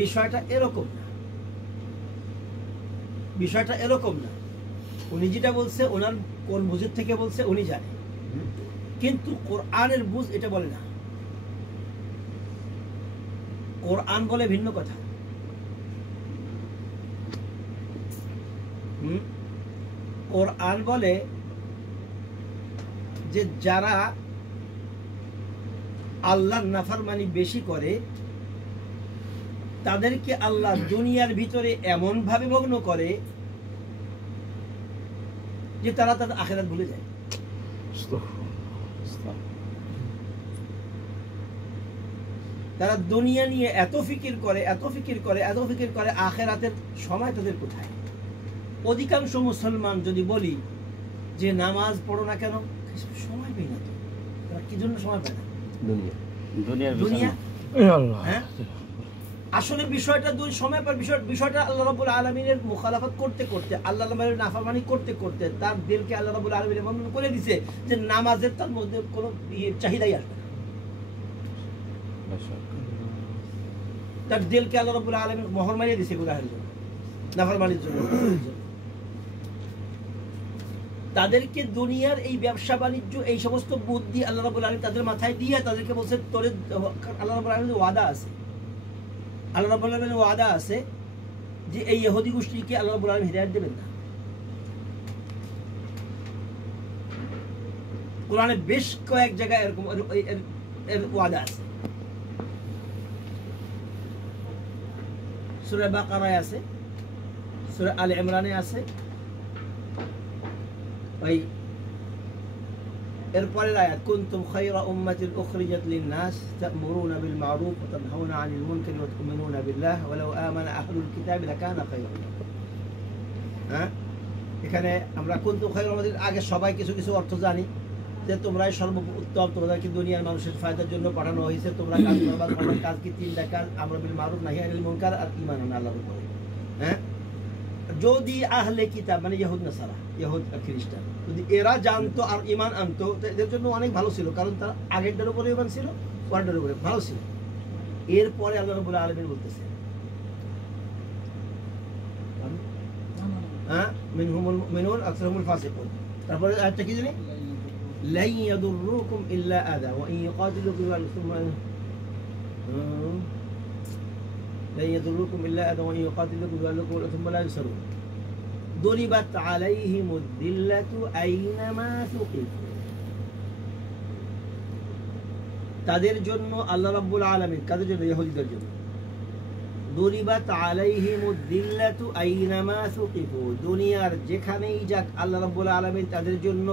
বিষয়টা এরকম না, বিষয়টা এরকম না। উনি যেটা বলছে ওনার কোন বুঝের থেকে বলছে উনি জানে, কিন্তু কোরআনের বুঝ এটা বলে না। কোরআন বলে ভিন্ন কথা। কোরআন বলে যে যারা আল্লাহর নাফরমানি বেশি করে তাদেরকে আল্লাহ দুনিয়ার ভিতরে এমন ভাবে মগ্ন করে যে তারা তাদের আখিরাত ভুলে যায়। তারা দুনিয়া নিয়ে এত ফিকির করে, এত ফিকির করে, এত ফিকির করে, আখিরাতের সময় তাদের কোথায়? অধিকাংশ মুসলমান যদি বলি যে নামাজ পড়ো না কেন, সময় পাই না। তো তারা কি জন্য সময় পায় না? দুনিয়া। হ্যাঁ, আসলে বিষয়টা দুই সময় পর বিষয়টা আল্লাহ রাব্বুল আলামিনের মুখালাফাত করতে করতে, আল্লাহ রাব্বুল নাফরমানি করতে করতে তার দিলকে আল্লাহ রাব্বুল আলামিন এমন করে দিয়েছে যে নামাজের তার মধ্যে কোনো চাহিদাই আসবে না। তার দিলকে আল্লাহ রাব্বুল আলামিন মোহর মারিয়ে দিয়েছে গুনাহের জন্য, নাফরমানির জন্য। তাদেরকে দুনিয়ার এই ব্যবসা বাণিজ্য এই সমস্ত বুদ্ধি আল্লাহ রাব্বুল আলামিন তাদের মাথায় দিয়ে তাদেরকে বলছে তোরে আল্লাহ রাব্বুল আলামিনের ওয়াদা আছে, আল্লাহ রাব্বুল আলামিনের ওয়াদা আছে যে এই ইহুদি গোষ্ঠীকে আল্লাহ রাব্বুল আলামিন হিদায়াত দেবেন না। কোরআনে বেশ কয়েক জায়গায় এরকম এর ওয়াদা আছে। সূরা বাকারায় আছে, সূরা আলে ইমরানে আছে, ওই এরপরের আয়াত কুনতুম খায়রা উম্মাতিন উখরিজাত লিন-নাস তা'মুরুনা বিল মা'রুফ ওয়া তানহাউনা 'আনিল মুনকারি ওয়া তু'মিনুনা বিল্লাহ ওয়া লাউ আমানা আহলুল কিতাবি লাকানা খায়রান। হ্যাঁ, এখানে আমরা কুনতুম খায়রা উম্মাতিন আগে সবাই কিছু কিছু অর্থ জানি যে তোমরাই সর্বোত্তম, তোমাদেরকে দুনিয়ার মানুষের ফায়দার জন্য পাঠানো হয়েছে। তোমরা কাজ করবা, তোমাদের কাজ কি? তিনটা কাজ, আমরা বিল মা'রুফ নাহি আনিল মুনকার আর ঈমান আনা আল্লাহর উপরে। হ্যাঁ, যদি আহলে কিতাব মানে ইহুদ নাসারা, ইহুদ আর খ্রিস্টান, যদি এরা জানতো আর ঈমান আনতো এদের জন্য অনেক ভালো ছিল, কারণ তারা আগেরটার উপরে ঈমান ছিল, পরেরটার উপরে ভালো ছিল। এরপরে আল্লাহ রাব্বুল আলামিন বলতেছে হ্যাঁ মিনহুমুল মুমিনুন আকসারুহুমুল ফাসিকুন। তারপরে আয়াতটা কি জানি, লা ইয়াদুররুকুম ইল্লা আযা ওয়া ইন ইউকাতিলুকুম সুম্মা لا يضركم إلا أذى وإن يقاتلوكم ثم لا ينصرون ضربت عليهم الذلة أينما ثقفوا। তাদের জন্য আল্লাহ রাব্বুল আলামিন, কাদের জন্য? ইহুদিদের জন্য। ضربت عليهم الذلة أينما ثقفوا, দুনিয়ার যেখানেই যাক আল্লাহ রাব্বুল আলামিন তাদের জন্য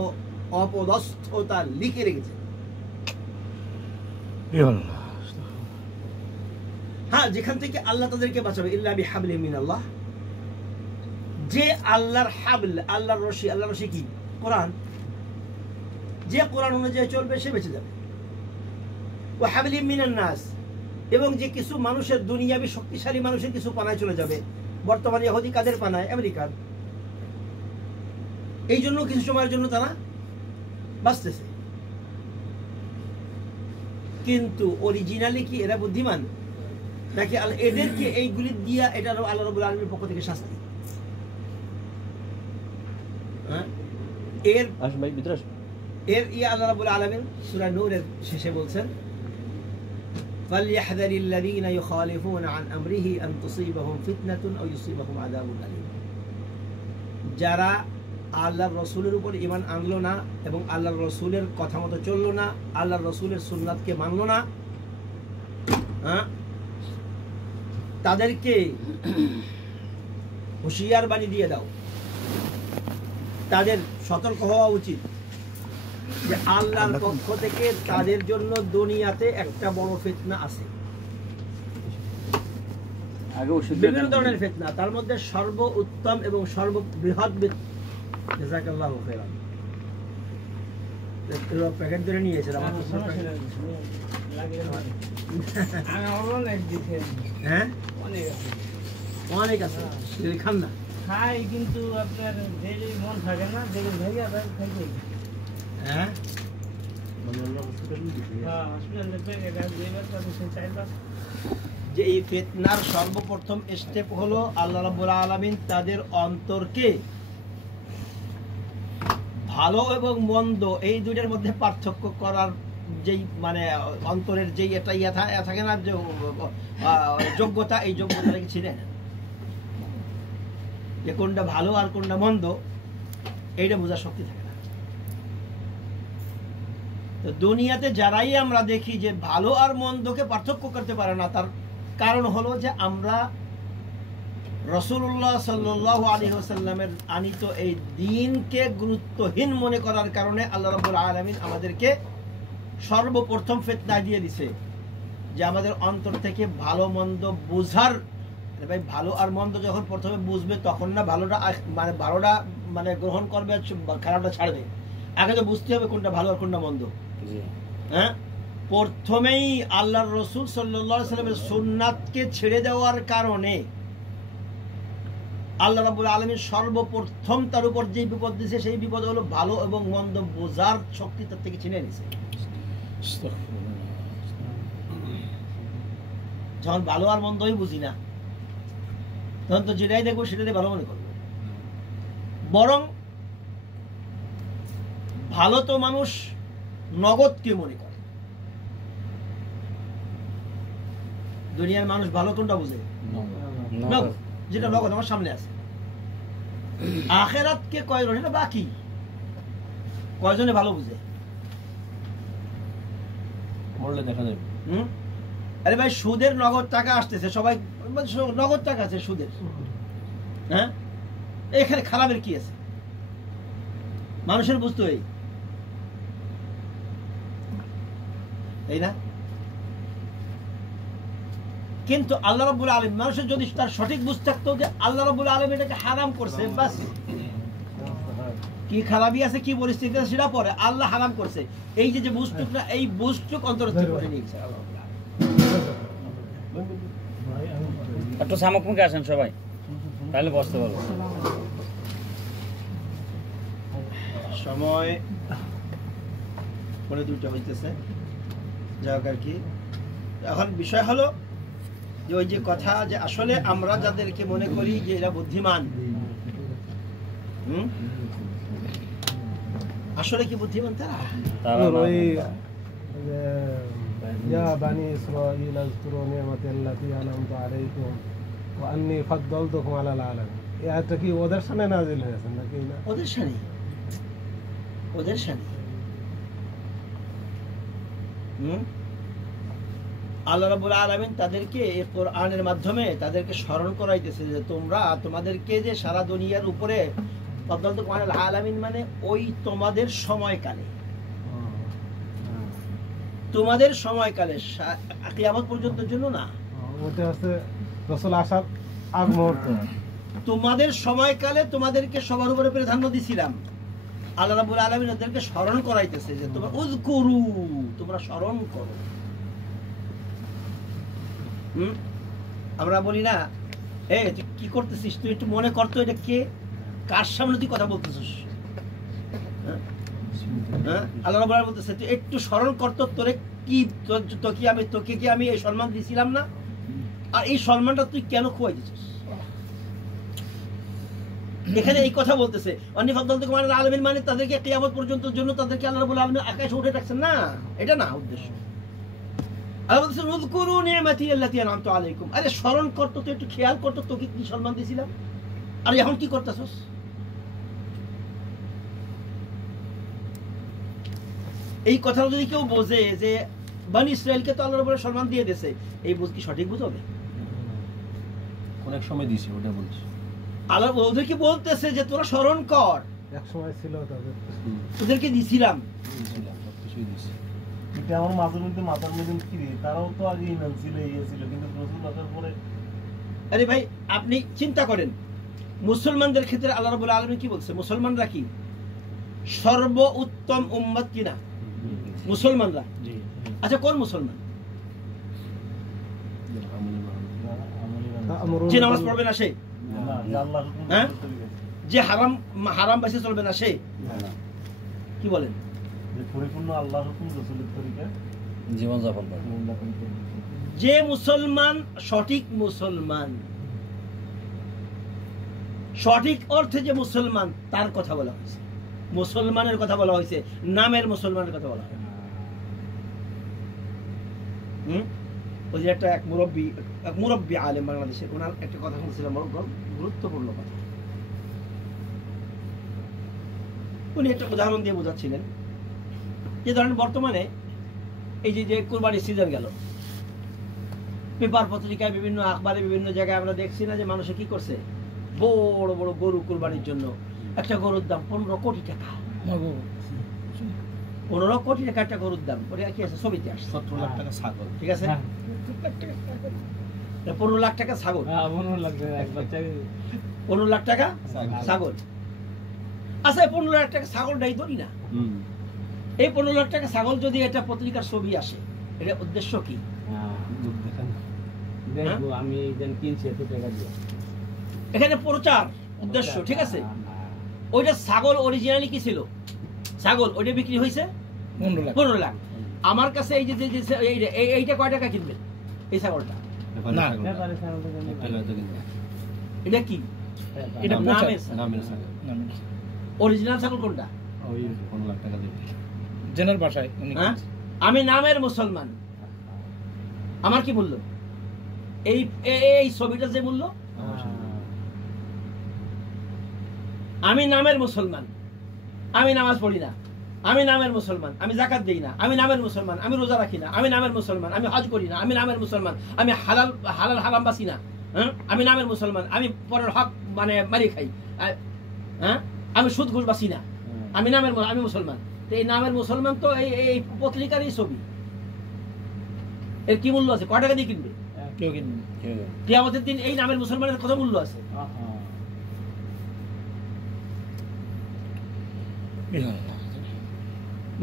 অপদস্থতা লিখে রেখেছেন। হ্যাঁ, যেখান থেকে আল্লাহ তাদেরকে বাঁচাবে, ইল্লা বিহাবলি মিনাল্লাহ, যে আল্লাহর হাবল, আল্লাহর রশি। আল্লাহর রশি কি? কোরআন। যে কোরআন অনুযায়ী চলবে সে বেঁচে যাবে। ওয়া হাবলি মিনান নাস, এবং যে কিছু মানুষের দুনিয়াবি শক্তিশালী মানুষের কিছু পানায় চলে যাবে। বর্তমানে ইহুদি কাদের পানায়? আমেরিকার। এই জন্য কিছু সময়ের জন্য তারা বাঁচতেছে, কিন্তু অরিজিনালি কি এরা বুদ্ধিমান নাকি এদেরকে এইগুলি দিয়া এটা আল্লাহ রাব্বুল আলামিনের পক্ষ থেকে শাস্তি? হ্যাঁ, এর আল্লাহ রাব্বুল আলামিন সূরা নূরের শেষে বলছেন فَلْيَحْذَرِ الَّذِينَ يُخَالِفُونَ عَنْ أَمْرِهِ أَنْ تُصِيبَهُمْ فِتْنَةٌ أَوْ يُصِيبَهُمْ عَذَابٌ أَلِيمٌ। যারা আল্লাহর রাসূলের উপর ঈমান আনলো না এবং আল্লাহর রাসূলের কথা মতো চললো না, আল্লাহর রাসূলের সুন্নাতকে মানলো না, হ্যাঁ, তাদেরকে হুঁশিয়ার বাণী দিয়ে দাও, তাদের সতর্ক হওয়া উচিত যে আল্লাহর পক্ষ থেকে তাদের জন্য দুনিয়াতে একটা বড় ফিতনা আছে। বিভিন্ন ধরনের ফিতনা, তার মধ্যে সর্ব উত্তম এবং সর্ববৃহৎ জাযাকাল্লাহু খাইরান। প্যাকেট ধরে নিয়ে এসেছিলাম হ্যাঁ, অনেক আছে, খান না খাই, কিন্তু আপনার মন থাকে না, ভেঙে থাকে। হ্যাঁ, যে এই ফিতনার সর্বপ্রথম স্টেপ হলো আল্লাহ রাব্বুল আলামিন তাদের অন্তরকে ভালো এবং মন্দ এই দুইটার মধ্যে পার্থক্য করার যেই মানে অন্তরের যেই এটা থাকে না যে যোগ্যতা, এই যোগ্যতাটাকে ছিলেন যে কোনটা ভালো আর কোনটা মন্দ এইটা বোঝার শক্তি থাকে না। তো দুনিয়াতে যারাই আমরা দেখি যে ভালো আর মন্দকে পার্থক্য করতে পারে না, তার কারণ হলো যে আমরা রাসূলুল্লাহ সাল্লাল্লাহু আলাইহি ওয়াসাল্লামের আনিত এই দ্বীনকে গুরুত্বহীন মনে করার কারণে আল্লাহ রাব্বুল আলামিন আমাদেরকে সর্বপ্রথম ফিতনা দিয়ে দিছে যে আমাদের অন্তর থেকে ভালো মন্দ বোঝার। ভাই ভালো আর মন্দ যখন প্রথমে বুঝবে তখন না ভালোটা মানে গ্রহণ করবে, খারাপটা ছাড়বে। আগে তো বুঝতে হবে কোনটা ভালো আর কোনটা মন্দ। হ্যাঁ, প্রথমেই আল্লাহর রাসূল সাল্লাল্লাহু আলাইহি ওয়াসাল্লামের সুন্নাতকে ছেড়ে দেওয়ার কারণে আল্লাহ রাব্বুল আলামিন সর্বপ্রথম তার উপর যে বিপদ দিয়েছে সেই বিপদ হলো ভালো এবং মন্দ বোঝার শক্তি তার থেকে ছিনিয়ে নিছে। যখন ভালো আর মন্দই বুঝি না তখন তো যেটাই দেখবো সেটাই ভালো মনে করবো। বরং ভালো তো মানুষ নগদকে মনে করে। দুনিয়ার মানুষ ভালো কোনটা বুঝে? নগদ, যেটা নগদ আমার সামনে আছে। আখেরাতকে কয়জন, এটা বাকি কয়জনে ভালো বুঝে? মরলে দেখা যাবে। আরে ভাই সুদের নগদ টাকা আসতেছে, সবাই নগদ টাকা আছে সুদের। হ্যাঁ, এখানে খারাপের কি আছে? মানুষের বুঝতে এই না। কিন্তু আল্লাহ রাব্বুল আলামিন, মানুষের যদি তার সঠিক বুঝ থাকতো যে আল্লাহ রাব্বুল আলামিন এটাকে হারাম করছে, বাস কি খারাপই আছে কি পরিস্থিতি আছে সেটা পরে, আল্লাহ হারাম করছে এই যে বুঝটুক না, এই বুঝটুক অন্তর্স্থ করে নিয়েছে। একটু সামগ্রীকে আসেন সবাই, তাহলে বসতে পারবো। সময় পরে দুটো হইতেছে, যাক আর কি। এখন বিষয় হলো যে ওই যে কথা যে আসলে আমরা যাদেরকে মনে করি যে এরা বুদ্ধিমান, আসলে কি বুদ্ধিমান তারা? يا بني إسرائيل اذكروا نعمتي التي أنعمت عليكم وأني فضلتكم على العالمين। এটা কি ওদের সামনে নাজিল হয়েছে নাকি না? ওদের সামনে, ওদের সামনে। আল্লাহ রাব্বুল আলামিন তাদেরকে এই কোরআনের মাধ্যমে তাদেরকে স্মরণ করাইতেছে যে তোমরা তোমাদেরকে যে সারা দুনিয়ার উপরে ফাদদালতুকুম আলাল আলামিন, মানে ওই তোমাদের সময়কালে, তোমাদের সময়কালে, কিয়ামত পর্যন্তের জন্য না, ওটা আছে রাসূল আসার আগ মুহূর্ত। তোমাদের সময়কালে তোমাদেরকে সবার উপরে প্রাধান্য দিছিলাম। আল্লাহ রাব্বুল আলামিন ওদেরকে স্মরণ করাইতেছে যে তোমরা উযকুরু, তোমরা স্মরণ করো। আমরা বলি না, তুই কি করতেছিস, তুই একটু মনে করতো এটা কে, কার সামনে তুই কথা বলতেছিস? আল্লাহ রাব্বুল আলামিন বলতেছে তুই একটু স্মরণ করতো, তোরে কি তোকে কি আমি এই সম্মান দিছিলাম না? আর এই সম্মানটা তুই কেন খোয়াই দিছিস? এখানে এই কথা বলতেছে অন্নি ফাদদালতুকুম আলাল আলামিন, মানে তাদেরকে কিয়ামত পর্যন্তর জন্য তাদেরকে আল্লাহ রাব্বুল আলামিন আকাশে উঠে রাখছেন না, এটা না উদ্দেশ্য। আল্লাহ বলছেন উযকুরু নি'মাতি আল্লাতী আন'আমতু আলাইকুম। আরে স্মরণ করতো, তুই একটু খেয়াল করতো তোকে কি সম্মান দিয়েছিলাম, আর এখন কি করতেছস? এই কথা যদি কেউ বোঝে যে বনি ইসরাইলকে তো আল্লাহর উপরে সম্মান দিয়ে দিয়েছে, এই বুঝ কি সঠিক বুঝ হবে? কোন এক সময় দিয়েছে, ওটা বলছি। আল্লাহ ওদেরকে বলতেছে যে তোরা স্মরণ কর, এক সময় ছিল তাদের, ওদেরকে দিছিলাম। এটা আমার মাথার মধ্যে কি রে, তারাও তো আগে ইমান ছিল, ছিল, কিন্তু রাসূল আসার পরে। আরে ভাই আপনি চিন্তা করেন, মুসলমানদের ক্ষেত্রে আল্লাহ রাব্বুল আলামিন কি বলছে? মুসলমানরা কি সর্ব উত্তম উম্মত কিনা? মুসলমানরা। আচ্ছা কোন মুসলমান যে নামাজ পড়বে না সে? হ্যাঁ, যে হারাম বাইসে চলবে না সে? কি বলেন? পরিপূর্ণ আল্লাহর হুকুম রাসূলের তরিকা জীবন যাপন করে। যে মুসলমান সঠিক মুসলমান, সঠিক অর্থে যে মুসলমান তার কথা বলা হয়েছে, মুসলমানের কথা বলা হয়েছে, নামের মুসলমানের কথা বলা হয়। ওই যে একটা এক মুরব্বী আলেম বাংলাদেশের, ওনার একটা কথা শুনছিলাম, গুরুত্বপূর্ণ কথা। উনি একটা উদাহরণ দিয়ে বোঝাচ্ছিলেন যে ধরেন বর্তমানে এই যে কুরবানির সিজন গেল, পেপার পত্রিকায় বিভিন্ন আখবারে বিভিন্ন জায়গায় আমরা দেখছি না যে মানুষে কি করছে, বড় বড় গরু কুরবানির জন্য, একটা গরুর দাম 15 কোটি টাকা, 15 কোটি টাকা একটা গরুর দাম। ওটা কি আছে, ছবিতে আসছে 17 লাখ টাকা ছাগল, ঠিক আছে, 15 লাখ টাকা ছাগল, 15 লাখ টাকা ছাগল। আচ্ছা 15 লাখ টাকা ছাগলটাই ধরি না, এই 15 লাখ টাকা ছাগল যদি এটা পত্রিকার ছবি আসে, এটা উদ্দেশ্য কি? দেখবো আমি কিনছি এত টাকা দিয়ে, এখানে প্রচার উদ্দেশ্য, ঠিক আছে। ওইটা ছাগল অরিজিনালি কি ছিল, ছাগল ওইটা বিক্রি হয়েছে 15 লাখ। আমার কাছে এই যে এইটা কয় টাকা কিনবেন এই ছাগলটা? এটা কি, এটা নামের ছাগল, অরিজিনাল ছাগল কোনটা? ওই 15 লাখ টাকা দিয়ে জেনার ভাষায়। আমি নামের মুসলমান, আমার কি মূল্য? এই এই ছবিটা যে মূল্য, আমি নামের মুসলমান, আমি নামাজ পড়ি না, আমি নামের মুসলমান, আমি যাকাত দেই না, আমি নামের মুসলমান, আমি রোজা রাখি না, আমি নামের মুসলমান, আমি হজ করি না, আমি নামের মুসলমান, আমি হালাল হারাম বাসি না, আমি নামের মুসলমান, আমি পরের হক মানে মারি খাই, আমি সুদ ঘুষ বাসি না, আমি নামের, আমি মুসলমান। তো এই নামের মুসলমান তো এই পত্রিকারই ছবি, এর কি মূল্য আছে? কয় টাকা দিয়ে কিনবে কেউ কিনবে? কিয়ামতের দিন এই নামের মুসলমানের কত মূল্য আছে?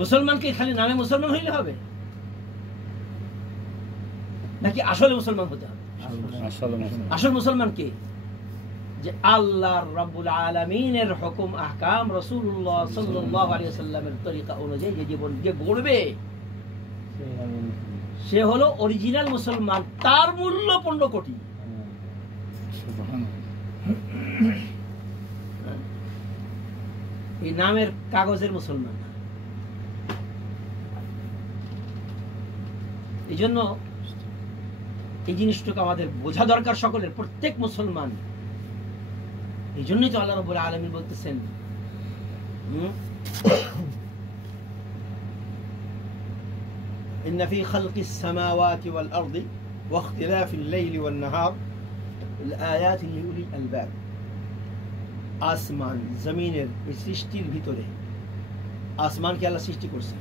মুসলমানকে খালি নামে মুসলমান হইলে হবে নাকি আসলে মুসলমান হতে হবে? আসল মুসলমান কে? যে আল্লাহর রাব্বুল আলামিনের হুকুম আহকাম রাসূলুল্লাহ সাল্লাল্লাহু আলাইহি ওয়াসাল্লামের তরিকা অনুযায়ী যে জীবন যে গড়বে সে হলো অরিজিনাল মুসলমান, তার মূল্য 15 কোটি। এই নামের কাগজের মুসলমান না। এই জন্য এই জিনিসটুকু আমাদের বোঝা দরকার সকলের, প্রত্যেক মুসলমান। এই জন্যই তো আল্লাহ রাব্বুল আলামিন বলতেছেন إن في خلق السماوات والأرض واختلاف الليل والنهار الآيات لأولي الألباب। আসমান জমিনের সৃষ্টির ভিতরে, আসমানকে আল্লাহ সৃষ্টি করছেন,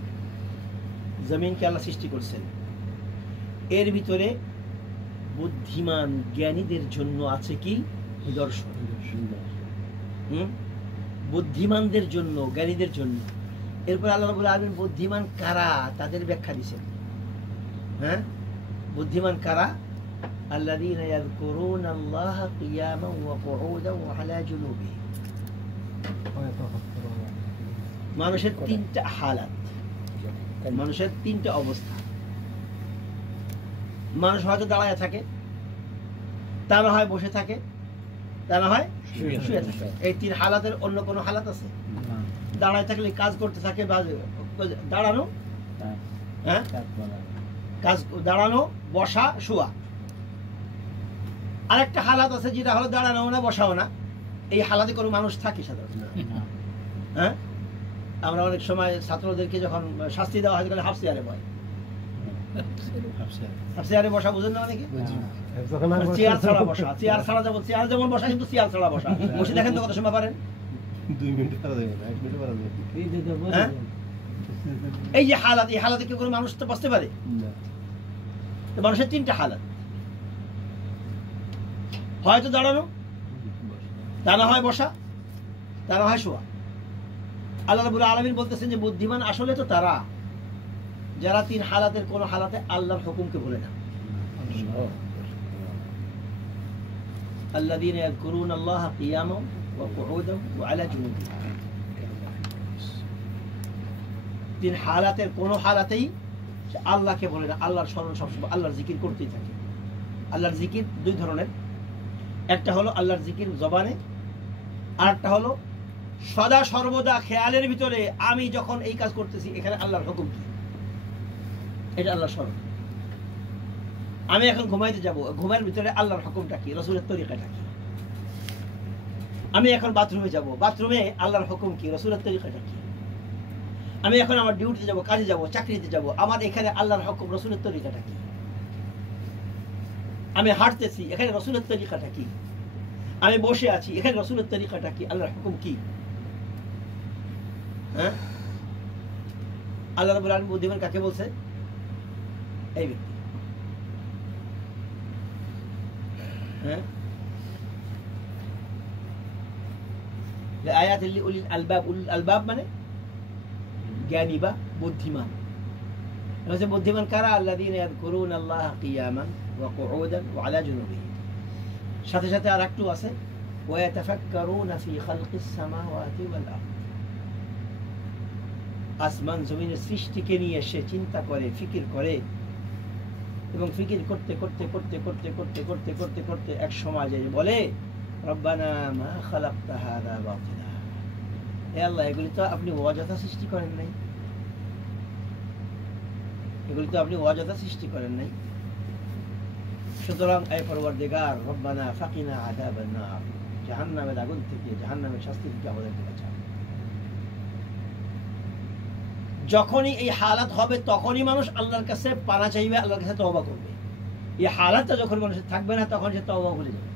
জমিনকে আল্লাহ সৃষ্টি করছেন, এর ভিতরে বুদ্ধিমান জ্ঞানীদের জন্য আছে কি নিদর্শন। বুদ্ধিমানদের জন্য, জ্ঞানীদের জন্য। এরপর আল্লাহ রাব্বুল আলামিন বুদ্ধিমান কারা তাদের ব্যাখ্যা দিয়েছেন। হ্যাঁ, বুদ্ধিমান কারা? আল্লাযীনা ইয়াযকুরুনাল্লাহা কিয়ামান ওয়া কুউদান ওয়া আলা জুনুবিহিম। মানুষের 3টা হালাত, মানুষের 3টা অবস্থা। মানুষ হয়তো দাঁড়ায় থাকে, তা না হয় বসে থাকে, তা না হয় শুয়ে থাকে। এই 3 হালাতের অন্য কোনো হালাত আছে? দাঁড়ায় থাকলে কাজ করতে থাকে, দাঁড়ানো, হ্যাঁ কাজ, দাঁড়ানো, বসা, শোয়া। আরেকটা হালাত আছে যেটা হলো দাঁড়ানো না বসাও না, এই হালাতে কোনো মানুষ থাকে সাধারণত। হ্যাঁ, আমরা অনেক সময় ছাত্রদেরকে যখন শাস্তি দেওয়া হয় হাফ চেয়ারে বয়, হাফ চেয়ারে বসা বুঝেন না অনেকে? চেয়ার ছাড়া বসা, চেয়ার ছাড়া যাবো, চেয়ার যেমন বসা কিন্তু চেয়ার ছাড়া বসা। বসে দেখেন তো কত সময় পারেন? 2 মিনিট করা যাবে না, 1 মিনিট করা যাবে। হ্যাঁ, এই যে হালাত, এই হালাতে কি কোনো মানুষ তো বসতে পারে না? মানুষের 3টা হালাত, হয়তো দাঁড়ানো, তা না হয় বসা, তা না হয় শোয়া। আল্লাহ রাব্বুল আলামিন বলতেছেন যে বুদ্ধিমান আসলে তো তারা যারা 3 হালাতের কোন হালাতে আল্লাহর হুকুমকে ভুলে না। আল্লাযীনা ইয়াযকুরুনাল্লাহা কিয়ামান ওয়া কুউদান ওয়া আলা জুনুবিহিম। 3 হালাতের কোন হালাতেই সে আল্লাহকে বলে না, আল্লাহর স্মরণ সবসময়, আল্লাহর জিকির করতেই থাকে। আল্লাহর জিকির দুই ধরনের, একটা হলো আল্লাহর জিকির জবানে, আর একটা হলো সদা সর্বদা খেয়ালের ভিতরে আমি যখন এই কাজ করতেছি এখানে আল্লাহর হুকুম কি, এটা আল্লাহর স্মরণ। আমি এখন ঘুমাইতে যাব, ঘুমের ভিতরে আল্লাহর হুকুমটা কি, রাসূলের তরিকাটা কি। আমি এখন বাথরুমে যাব, বাথরুমে আল্লাহর হুকুম কি, রাসূলের তরিকাটা কি। আমি এখন আমার ডিউটিতে যাব, কাজে যাব, চাকরিতে যাব, আমার এখানে আল্লাহর হুকুম, রাসূলের তরিকাটা কি। আমি হাঁটতেছি, এখানে রাসূলের তরিকাটা কি। আমি বসে আছি, এখানে রাসূলের তরিকাটা কি, আল্লাহর হুকুম কি। হ্যাঁ, আল্লাহ রাব্বুল আলামিন বুদ্ধিমান কাকে বলছে? এই ব্যক্তি। হ্যাঁ, আয়াতুল লিউলিল আলবাব, উলুল আলবাব মানে জ্ঞানী বা বুদ্ধিমান। বুদ্ধিমান কারা? আল্লাযীনা ইয়াযকুরুনাল্লাহা কিয়ামান ওয়া কুউদান ওয়া আলা জুনুবিহিম। সাথে সাথে আর একটু আছে, ওয়া ইয়াতাফাক্কারুনা ফি খালকিস সামাওয়াতি ওয়াল আরদ। আসমান জমিনের সৃষ্টিকে নিয়ে সে চিন্তা করে, ফিকির করে, এবং ফিকির করতে করতে করতে করতে করতে করতে করতে করতে এক সময় যে বলে, রব্বানা মা খালাকতা হাযা বাতিলা। হে আল্লাহ, এগুলি তো আপনি অযথা সৃষ্টি করেন নাই, এগুলি তো আপনি অযথা সৃষ্টি করেন নাই। সুতরাং এই পরওয়ারদিগার রব্বানা ফাকিনা আযাবান নার, জাহান্নামের আগুন থেকে, জাহান্নামের শাস্তি থেকে আমাদেরকে বাঁচাও। যখনই এই হালাত হবে তখনই মানুষ আল্লাহর কাছে পানা চাইবে, আল্লাহর কাছে তওবা করবে। এই হালাতটা যখন মানুষের থাকবে না তখন সে তওবা ভুলে যাবে।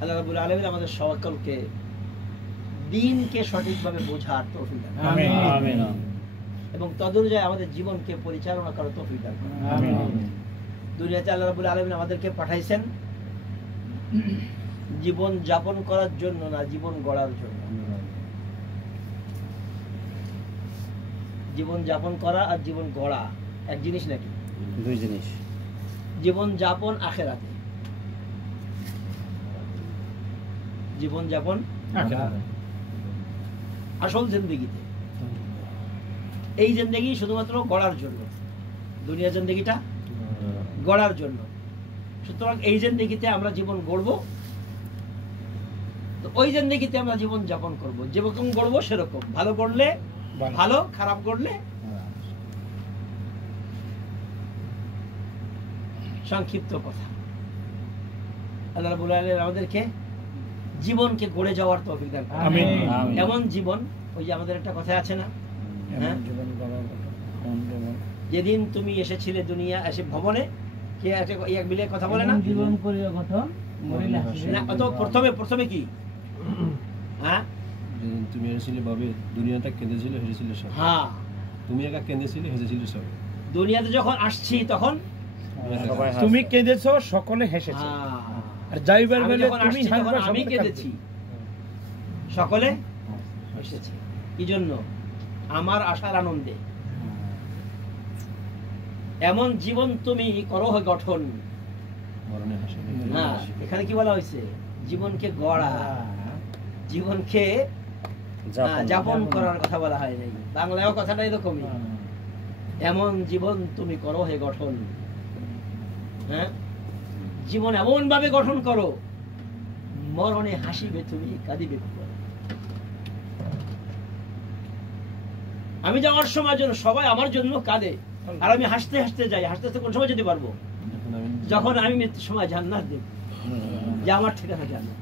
আল্লাহ রাব্বুল আলামিন আমাদের সকলকে দ্বীনকে সঠিকভাবে বোঝার তৌফিক দান করুন। আমিন আমিন। এবং তদনুযায়ী আমাদের জীবনকে পরিচালনা করার তৌফিক দান করুন। আমিন। দুনিয়াতে আল্লাহ রাব্বুল আলামিন আমাদেরকে পাঠাইছেন জীবন যাপন করার জন্য না, জীবন গড়ার জন্য। জীবন যাপন করা আর জীবন গড়া এক জিনিস নাকি? দুই জিনিস। জীবন যাপন আখিরাতে, জীবন যাপন আসল জিন্দেগিতে। এই জিন্দেগি শুধুমাত্র গড়ার জন্য, দুনিয়া জিন্দেগিটা গড়ার জন্য। সুতরাং এই জিন্দেগিতে আমরা জীবন গড়বো, তো ওই জিন্দেগিতে আমরা জীবন যাপন করব। যেরকম গড়বো সেরকম, ভালো করলে ভালো, খারাপ করলে। সংক্ষিপ্ত কথা, আল্লাহ রাব্বুল আলামিন আমাদেরকে জীবনকে গড়ে যাওয়ার তৌফিক দান করুন। আমিন। এমন জীবন, ওই যে আমাদের একটা কথা আছে না, হ্যাঁ, যেদিন তুমি এসেছিলে দুনিয়া এসে ভবনে, কে এক মিলে কথা বলে না, জীবন করিয়া গঠন মরিলে হাসিবে না, তো প্রথমে কি, হ্যাঁ, যেদিন তুমি এসেছিলে ভাবে দুনিয়াটা কেঁদেছিল, হেসেছিল সব। হ্যাঁ, তুমি একা কেঁদেছিলে, হেসেছিল সব। দুনিয়াতে যখন আসছি তখন তুমি কেঁদেছো, সকলে হেসেছে। হ্যাঁ, আর যাইবার আমি বেলে যখন তুমি আসছি তখন হাসবে, আমি সকলে কেঁদেছি, সকলে হেসেছে। কি জন্য? আমার আশার আনন্দে। এমন জীবন তুমি করো গঠন। মরণে হাসি। না, এখানে কি বলা হয়েছে? জীবনকে গড়া, জীবনকে যাপন করার কথা বলা হয় নাই। বাংলায়ও কথাটা এরকমই, এমন জীবন তুমি করো হে গঠন। হ্যাঁ, জীবন এমন ভাবে গঠন করো, মরণে হাসিবে তুমি, কাঁদিবে কুকুর। আমি যাওয়ার সময় জন্য সবাই আমার জন্য কাঁদে, আর আমি হাসতে হাসতে যাই। হাসতে হাসতে কোন সময় যেতে পারবো? যখন আমি মৃত্যুর সময় জান্নাত দেখব, যে আমার ঠিকানা জান্নাত।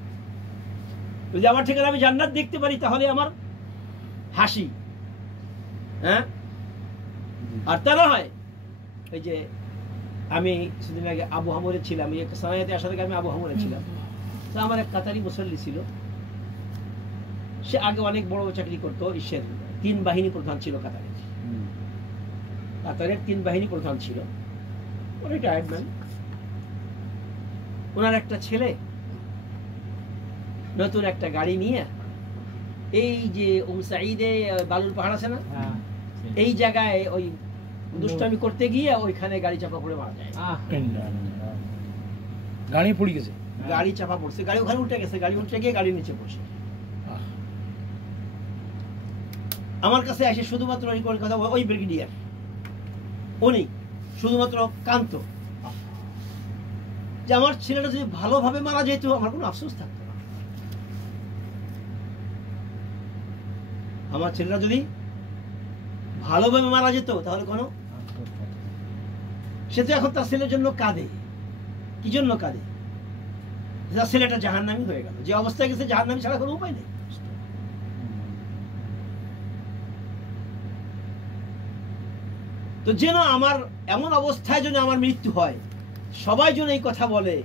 যদি আমার ঠিকানা আমি জান্নাত দেখতে পারি তাহলে আমার হাসি। হ্যাঁ, আর তা না হয় ওই যে আমি কিছুদিন আগে আবু হামরে ছিলাম, সানায়াতে আসার আগে আমি আবু হামরে ছিলাম। তো আমার এক কাতারি মুসল্লি ছিল, সে আগে অনেক বড় চাকরি করতো, ইসের 3 বাহিনী প্রধান ছিল কাতারের। কাতারের 3 বাহিনী প্রধান ছিল, রিটায়ার্ড ম্যান। ওনার একটা ছেলে নতুন একটা গাড়ি নিয়ে এই যে সাঈদে বালুর পাহাড় আছে না, এই জায়গায় ওই দুষ্টামি করতে গিয়ে ওইখানে গাড়ি চাপা পড়ে মারা যায়। গাড়ি পড়ে গেছে। গাড়ি চাপা পড়ছে, গাড়ি ওখানে উঠে গেছে, গাড়ি উঠে গিয়ে গাড়ির নিচে পড়ছে। আমার কাছে এসে শুধুমাত্র কথা ওই ব্রিগেডিয়ার উনি শুধুমাত্র কান্ত যে আমার ছেলেটা যদি ভালোভাবে মারা যেত আমার কোনো আফসোস থাকতো না। আমার ছেলেটা যদি ভালোভাবে মারা যেত তাহলে কোনো, সে তো এখন তার ছেলের জন্য কাঁদে। কি জন্য কাঁদে? তার ছেলেটা জাহান্নামী হয়ে গেল, যে অবস্থায় গেছে জাহান্নামী ছাড়া কোনো উপায় নেই। তো যেন আমার এমন অবস্থায় যদি আমার মৃত্যু হয়, সবাই যেন এই কথা বলে।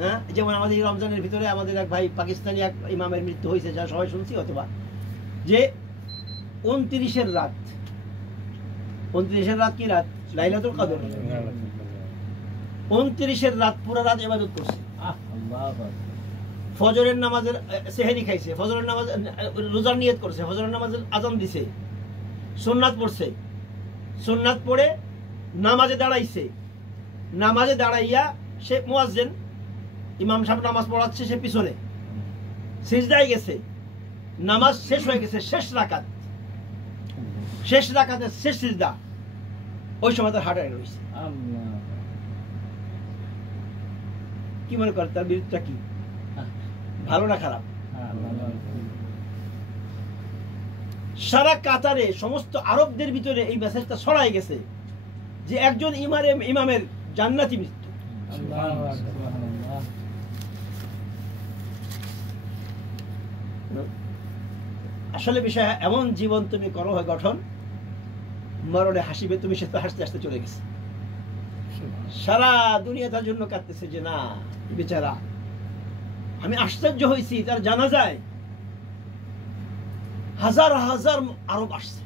হ্যাঁ, যেমন আমাদের রমজানের ভিতরে আমাদের এক ভাই পাকিস্তানি এক ইমামের মৃত্যু হয়েছে, যা সবাই শুনছি অথবা, যে 29-এর রাত, 29-এর রাত কি রাত? লাইলাতুল কদর। 29-এর রাত পুরো রাত ইবাদত করছে, ফজরের নামাজের সেহরি খাইছে, ফজরের নামাজ রোজার নিয়ত করছে, ফজরের নামাজের আজান দিছে, সুন্নাত পড়ছে, সুন্নাত পড়ে নামাজে দাঁড়াইছে, নামাজে দাঁড়াইয়া সে মুয়াজ্জিন ইমাম সাহেব নামাজ পড়াচ্ছে, সে পিছনে সিজদায় গেছে, নামাজ শেষ হয়ে গেছে, শেষ রাকাত, শেষ রাকাতের শেষ সিজদা, ওই সময় তার হার্ট অ্যাটাক হয়েছে। কি মনে করে তার বিরুদ্ধটা কি, ভালো না খারাপ? সারা কাতারে সমস্ত আরবদের ভিতরে এই মেসেজটা ছড়াই গেছে যে একজন ইমামের জান্নাতি মৃত্যু। আসলে বিষয় এমন, জীবন তুমি করো হয় গঠন, মরণে হাসিবে তুমি, সে তো হাসতে হাসতে চলে গেছে। সারা দুনিয়া তার জন্য কাঁদতেছে যে না বেচারা। আমি আশ্চর্য হয়েছি, তার জানাজায় হাজার হাজার আরব আসছে,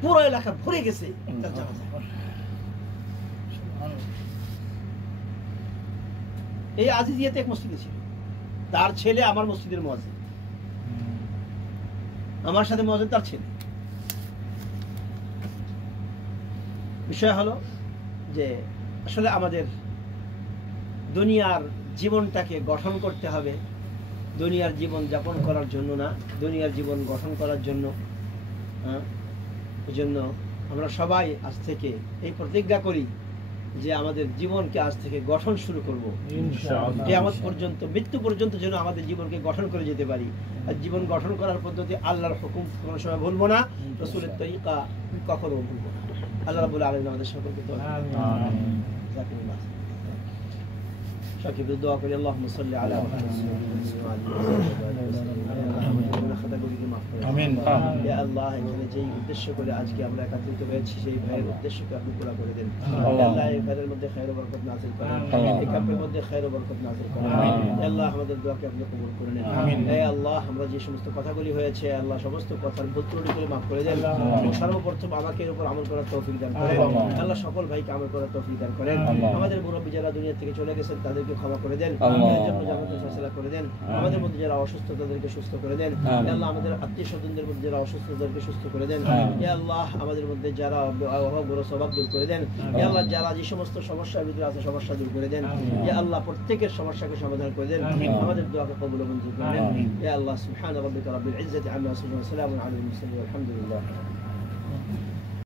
পুরো এলাকা ভরে গেছে তার জানাজায়। এই আজিজিয়াতে এক মসজিদে ছিল, তার ছেলে আমার মসজিদের মুয়াজ্জিন, আমার সাথে মুয়াজ্জিন তার ছেলে। বিষয় হলো যে আসলে আমাদের দুনিয়ার জীবনটাকে গঠন করতে হবে, দুনিয়ার জীবন যাপন করার জন্য না, দুনিয়ার জীবন গঠন করার জন্য। এই জন্য আমরা সবাই আজ থেকে এই প্রতিজ্ঞা করি যে আমাদের জীবনকে আজ থেকে গঠন শুরু করব, কিয়ামত পর্যন্ত, মৃত্যু পর্যন্ত যেন আমাদের জীবনকে গঠন করে যেতে পারি। আর জীবন গঠন করার পদ্ধতি আল্লাহর হুকুম কোনো সময় ভুলবো না, রাসূলের তরিকা কখনো ভুলবো না। আল্লাহ রাব্বুল আলামিন আমাদের সকলকে সকলে দোয়া করি। আল্লাহুম্মা সাল্লি আলা মুহাম্মাদ আমিন। ইয়া আল্লাহ, এখানে যেই উদ্দেশ্য করে আজকে আমরা একত্রিত হয়েছি সেই ভাইয়ের উদ্দেশ্যকে আপনি পুরা করে দেন। আল্লাহ এই ভাইয়ের মধ্যে খায়র ও বরকত নাযিল করেন, এই ক্যাম্পের মধ্যে খায়র ও বরকত নাযিল করেন। আল্লাহ আমাদের দোয়াকে আপনি কবুল করে নেন। হে আল্লাহ, আমরা যে সমস্ত কথাগুলি হয়েছে আল্লাহ সমস্ত কথার ভুল ত্রুটিগুলি মাফ করে দেন। সর্বপ্রথম আমাকে এর উপর আমল করার তৌফিক দান করেন। আল্লাহ সকল ভাইকে আমল করার তৌফিক দান করেন। আমাদের মুরব্বি যারা দুনিয়া থেকে চলে গেছেন তাদেরকে ক্ষমা করে দেন, করে দেন। আমাদের মধ্যে যারা অসুস্থ তাদেরকে সুস্থ করে দেন। আল্লাহ আমাদের আত্মীয় স্বজনদের মধ্যে যারা অসুস্থ তাদেরকে সুস্থ করে দেন। ইয়া আল্লাহ আমাদের মধ্যে যারা অভাব স্বভাব দূর করে দেন। ইয়া আল্লাহ যারা যে সমস্ত সমস্যার ভিতরে আছে সমস্যা দূর করে দেন। ইয়া আল্লাহ প্রত্যেকের সমস্যাকে সমাধান করে দেন। আমাদের দোয়াকে কবুল ও মঞ্জুর করে নেন। ইয়া আল্লাহ সুবহান রাব্বিকা রাব্বিল ইজ্জাতি আম্মা ইয়াসিফুন ওয়া সালামুন আলাল মুরসালিন ওয়ালহামদুলিল্লাহ।